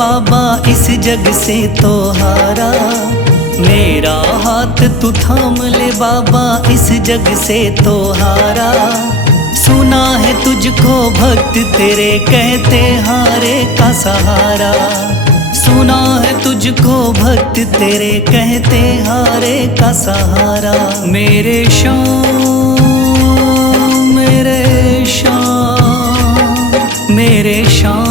बाबा इस जग से तो हारा। मेरा हाथ तू थाम ले बाबा इस जग से तो हारा। सुना है तुझको भक्त तेरे कहते हारे का सहारा। सुना है तुझको भक्त तेरे कहते हारे का सहारा। मेरे श्याम मेरे श्याम मेरे श्याम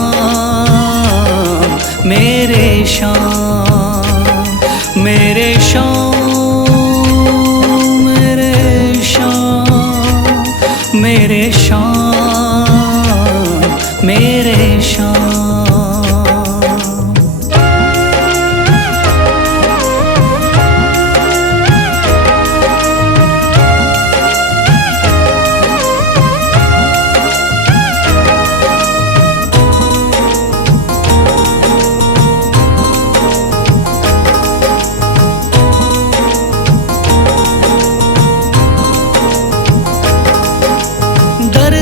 मेरे श्याम मेरे श्याम मेरे श्याम मेरे श्याम मेरे श्याम।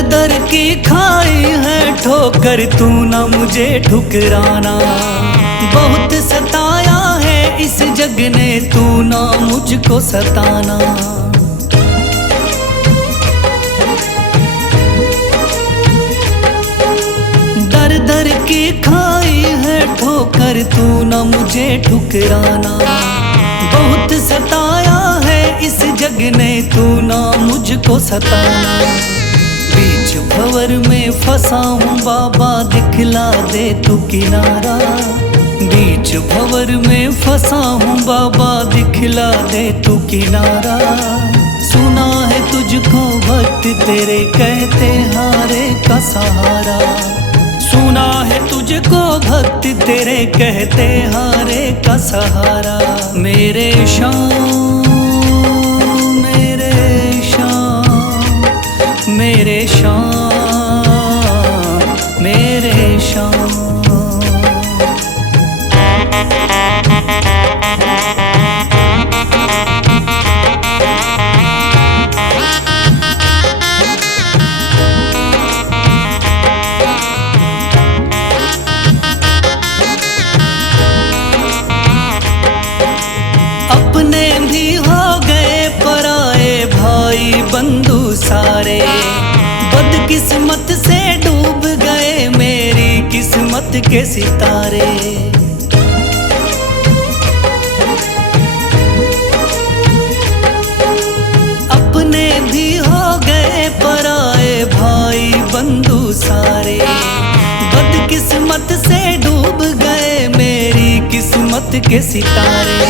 दर की खाई है ठोकर तू ना मुझे ठुकराना। बहुत सताया है इस जग ने तू ना मुझको सताना। दर दर की खाई है ठोकर तू ना मुझे ठुकराना। बहुत सताया है इस जग ने तू ना मुझको सताना। बीच भंवर में फंसा हूँ बाबा दिखला दे तू किनारा। बीच भंवर में फंसा हूँ बाबा दिखला दे तू किनारा। सुना है तुझको भक्त तेरे कहते हारे का सहारा। सुना है तुझको भक्त तेरे कहते हारे का सहारा। मेरे श्याम मेरे श्याम मेरे श्याम मेरे श्याम। अपने भी हो गए पराए भाई बंधु सारे। बदकिस्मत से डूब गए मेरी किस्मत के सितारे। अपने भी हो गए पराए भाई बंधु सारे। बदकिस्मत से डूब गए मेरी किस्मत के सितारे।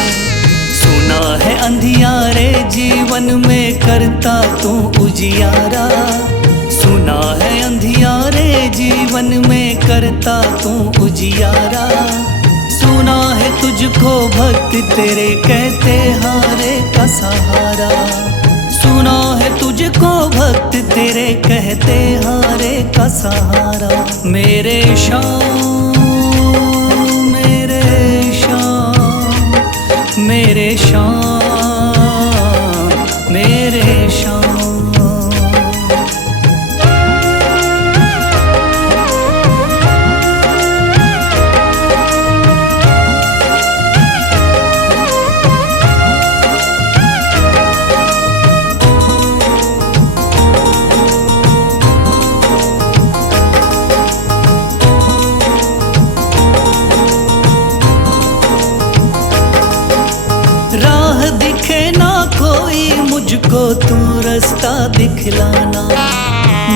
सुना है अंधियारे जीवन में करता तू उजियारा। सुना है अंधियारे जीवन में करता तू उजियारा। सुना है तुझको भक्त तेरे कहते हारे का सहारा। सुना है तुझको भक्त तेरे कहते हारे का सहारा। मेरे श्याम मेरे श्याम मेरे श्याम मेरे श्याम। राह दिखे ना कोई मुझको तू रास्ता दिखलाना।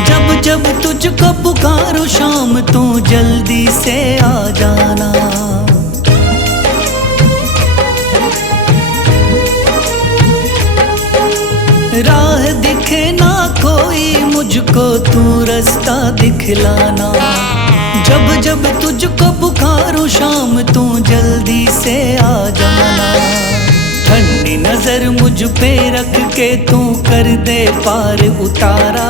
जब जब तुझको पुकारूं शाम तू जल्दी से आ जाना। राह दिखे ना कोई मुझको तू रास्ता दिखलाना। जब जब तुझको पुकारूं शाम तू जल्दी से आ जाना। ठंडी नजर मुझ पे रख के तू कर दे पार उतारा।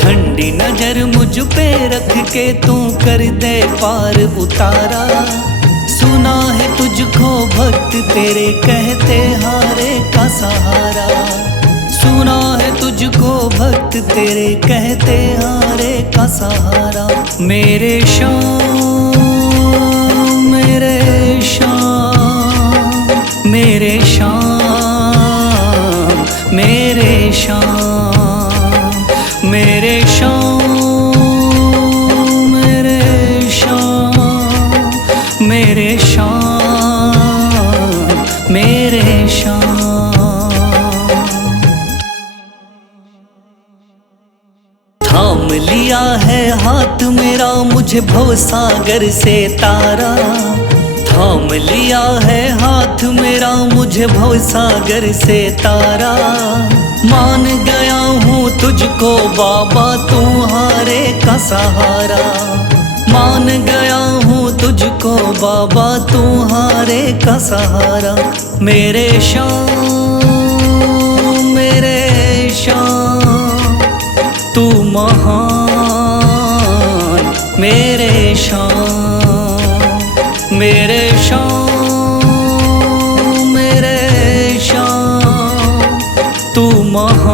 ठंडी नजर मुझ पे रख के तू कर दे पार उतारा। सुना है तुझको भक्त तेरे कहते हारे का सहारा। सुना है तुझको भक्त तेरे कहते हारे का सहारा। मेरे श्याम मेरे शाम, मेरे शाम, मेरे शाम, मेरे शाम, मेरे शाम, मेरे शाम, मेरे शाम। थाम लिया है हाथ मेरा मुझे भवसागर से तारा, थाम लिया है हाथ मेरा मुझे भवसागर से तारा। मान गया हूँ तुझको बाबा तुम्हारे का सहारा, मान गया हूँ तुझको बाबा तुम्हारे का सहारा। मेरे शाम, मेरे शाम, तू महान, मेरे शाम, मेरे शाम, मेरे शाम, तू महान,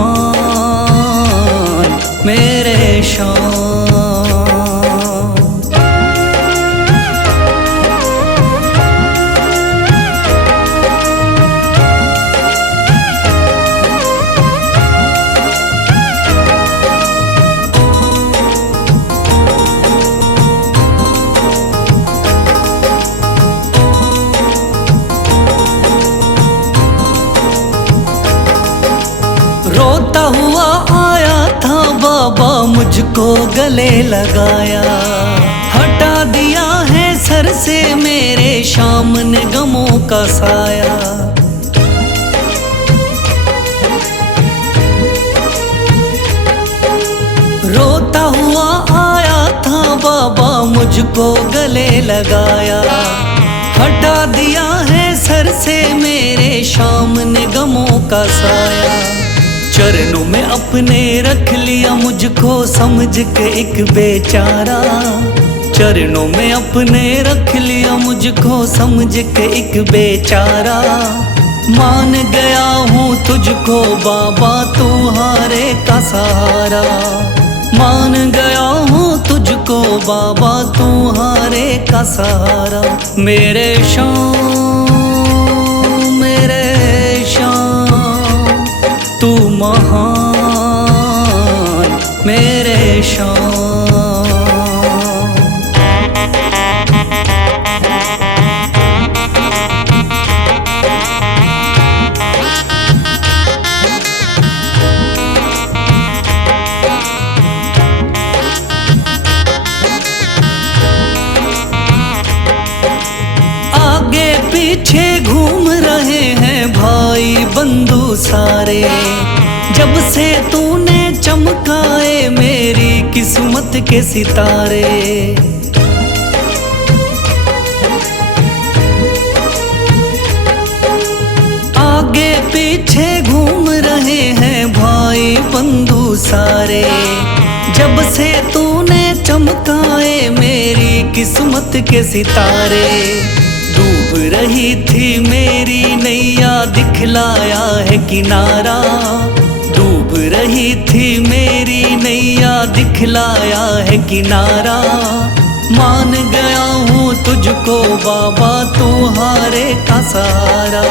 मेरे शाम। रोता हुआ आया था बाबा मुझको गले लगाया, हटा दिया है सर से मेरे शाम ने गमों का साया। रोता हुआ आया था बाबा मुझको गले लगाया, हटा दिया है सर से मेरे शाम ने गमों का साया। चरणों में अपने रख लिया मुझको समझ के एक बेचारा, चरणों में अपने रख लिया मुझको समझ के एक बेचारा। मान गया हूँ तुझको बाबा तुम्हारे का सहारा, मान गया हूँ तुझको बाबा तुम्हारे का सहारा। मेरे शाम, मेरे शाम, तू महान, मेरे शाम। आगे पीछे घूम रहे हैं भाई बंधु सारे, जब से तूने चमकाए मेरी किस्मत के सितारे। आगे पीछे घूम रहे हैं भाई बंधु सारे, जब से तूने चमकाए मेरी किस्मत के सितारे। डूब रही थी मेरी नैया दिखलाया है किनारा, डूब रही थी मेरी नैया दिखलाया है किनारा। मान गया हूँ तुझको बाबा तुम्हारे का सहारा,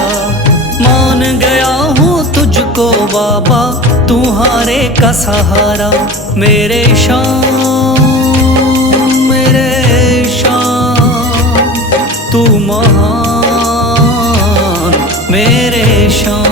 मान गया हूँ तुझको बाबा तुम्हारे का सहारा। मेरे शाम, मेरे शाम, तू महान, मेरे शाम।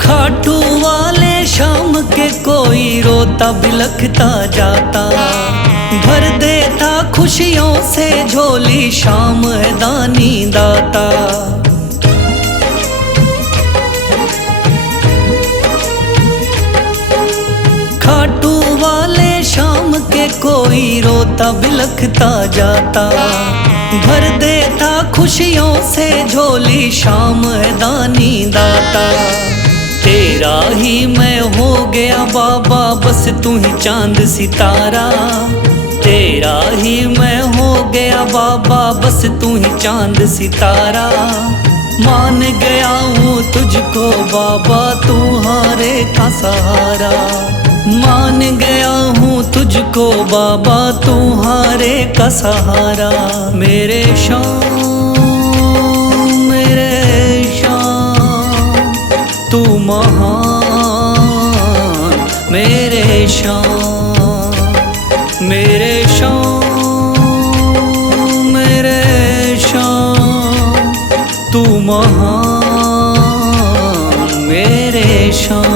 खाटू वाले शाम के कोई रोता बिलखता जाता, भर देता खुशियों से झोली शाम है दानी दाता। खाटू वाले शाम के कोई रोता बिलखता जाता, भर देता खुशियों से झोली, शाम है दानी दाता। तेरा ही मैं हो गया बाबा, बस तू ही चांद सितारा। तेरा ही मैं हो गया बाबा, बस तू ही चांद सितारा। मान गया हूँ तुझको बाबा, तू हारे का सहारा। मान गया हूँ तुझको बाबा, तू हारे का सहारा। मेरे शाम तू महान, मेरे शाम मेरे शाम तू महान, मेरे शाम।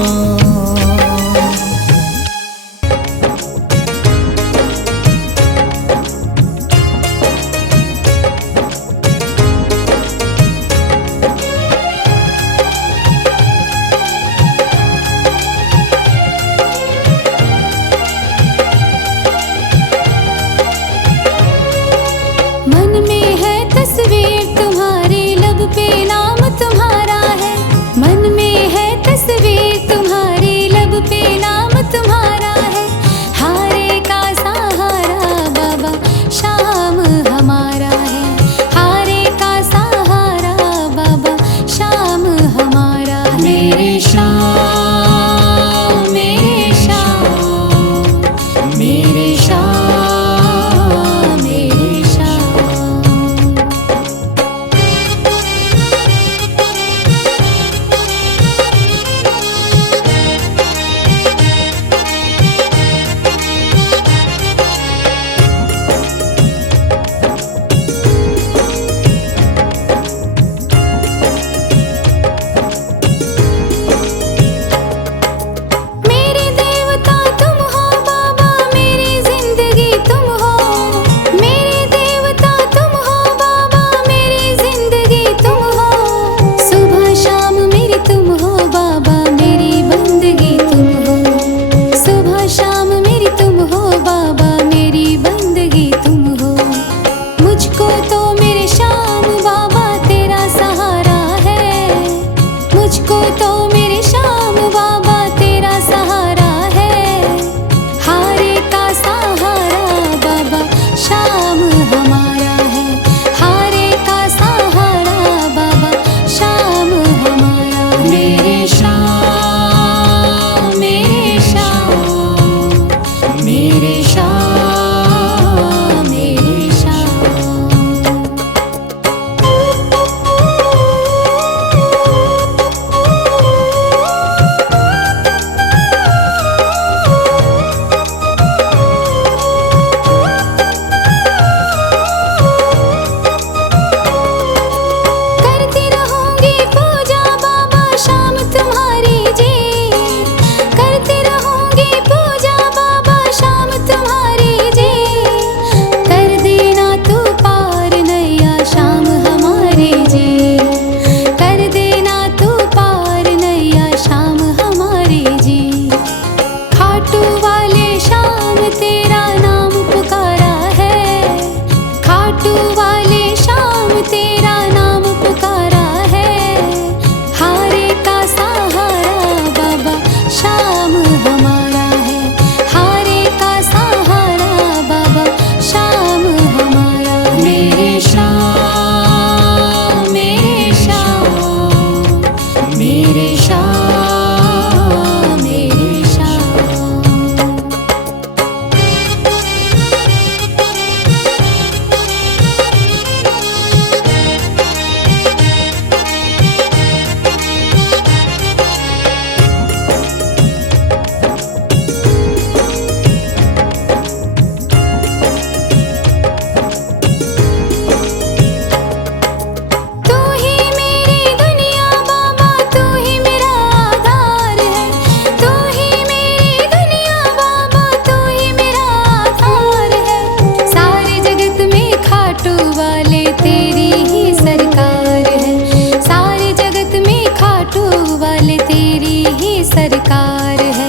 सरकार है।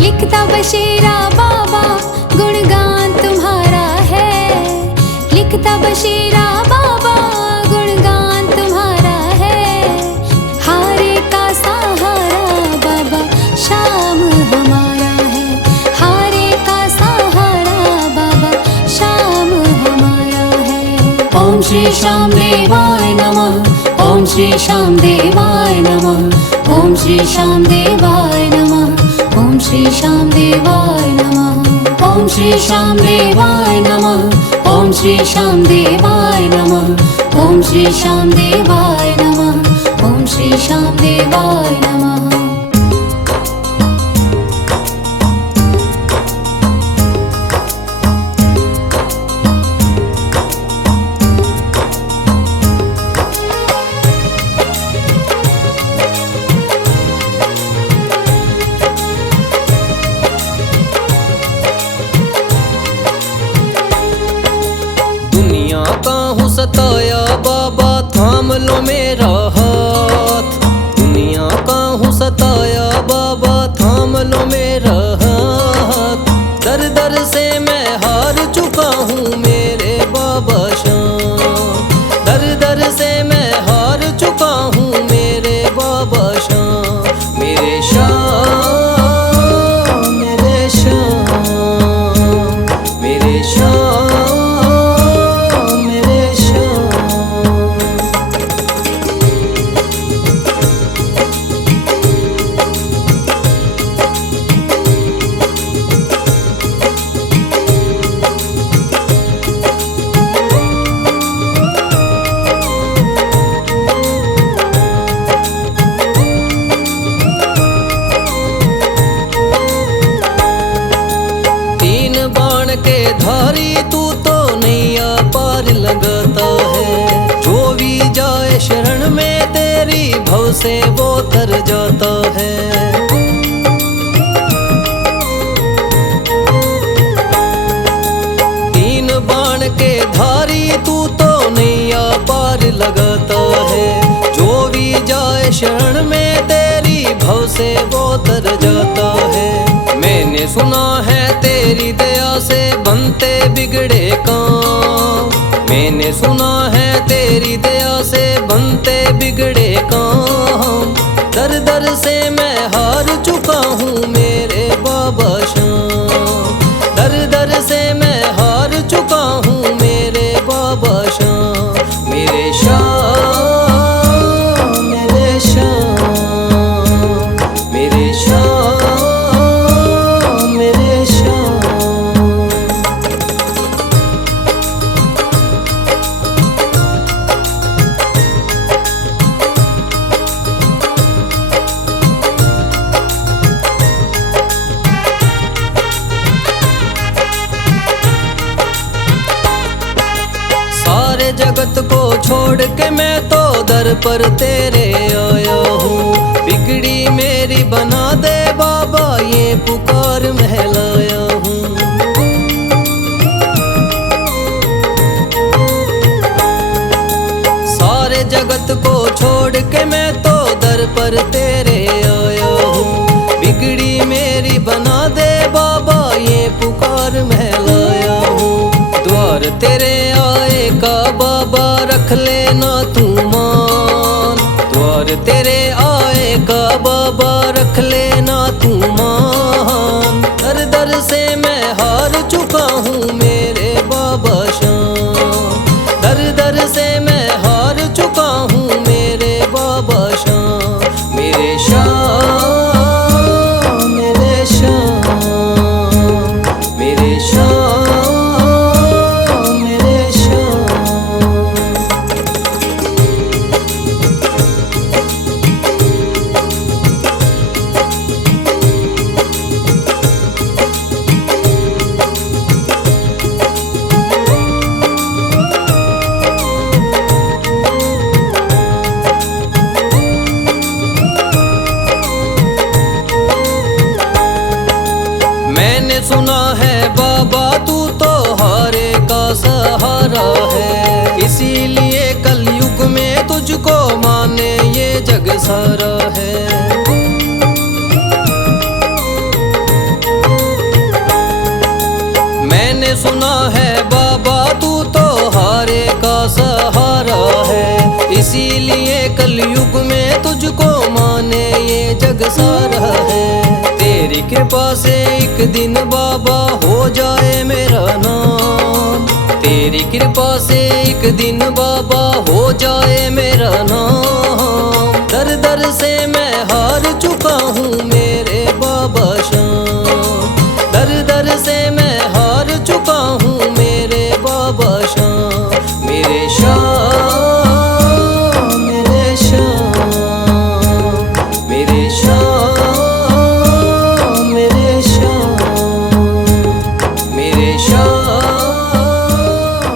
लिखता बशीरा बाबा गुणगान तुम्हारा है, लिखता बशीरा ओम श्री श्याम देवाय नमः। ओम श्री श्याम देवाय नमः। ओम श्री श्याम देवाय नमः। ओम श्री श्याम देवाय नमः। ओम श्री श्याम देवाय नमः। ओम श्री श्याम देवाय नमः। ओम श्री श्याम देवाय नमः। ओम श्री श्याम देवाय नमः। काहू सताया बाबा थाम लो मेरा हाथ। दुनिया काहू सताया बाबा थाम लो मेरा हाथ। दर दर से मैं हार चुका हूँ मेरे बाबा श्याम। दर दर से मैं हार चुका हूँ मेरे बाबा श्याम। मेरे श्याम मेरे श्याम मेरे श्याम। के धारी तू तो नैया पार लगाता है। जो भी जाए शरण में तेरी भव से वो तर जाता है। तीन बाण के धारी तू तो नैया पार लगाता है। जो भी जाए शरण में तेरी भव से वो तर जाता है। मैंने सुना है तेरी दया से बनते बिगड़े काम। मैंने सुना है तेरी दया से बनते बिगड़े काम। दर दर से मैं हार चुका हूँ मेरे बाबा श्याम। दर दर से मैं हार चुका हूँ मेरे बाबा श्याम। मेरे श्याम मेरे श्याम मेरे श्याम। सारे जगत को छोड़ के मैं तो दर पर तेरे आया हूँ। बिगड़ी मेरी बना दे बाबा ये पुकार महलाया हूँ। सारे जगत को छोड़ के मैं तो दर पर तेरे आया हूँ। बिगड़ी मेरी बना दे बाबा ये पुकार महलाया हूँ। द्वार तेरे आए का बाबा रख लेना तू मान। द्वार तेरे आए का बाबा रख लेना तू मान। दर दर से मैं हार चुका हूँ मेरे बाबा श्याम। दर दर से मैं हार चुका हूँ मेरे बाबा श्याम। मेरे श्याम मेरे श्याम मेरे श्याम। मैंने सुना है बाबा तू तो हारे का सहारा है। इसीलिए कलयुग में तुझको माने ये जग सारा है। मैंने सुना है बाबा तू तो हारे का सहारा है। इसीलिए कलयुग में तुझको माने ये जग सारा है। तेरी कृपा से एक दिन बाबा हो जाए मेरा नाम। तेरी कृपा से एक दिन बाबा हो जाए मेरा नाम। दर दर से मैं हार चुका हूँ।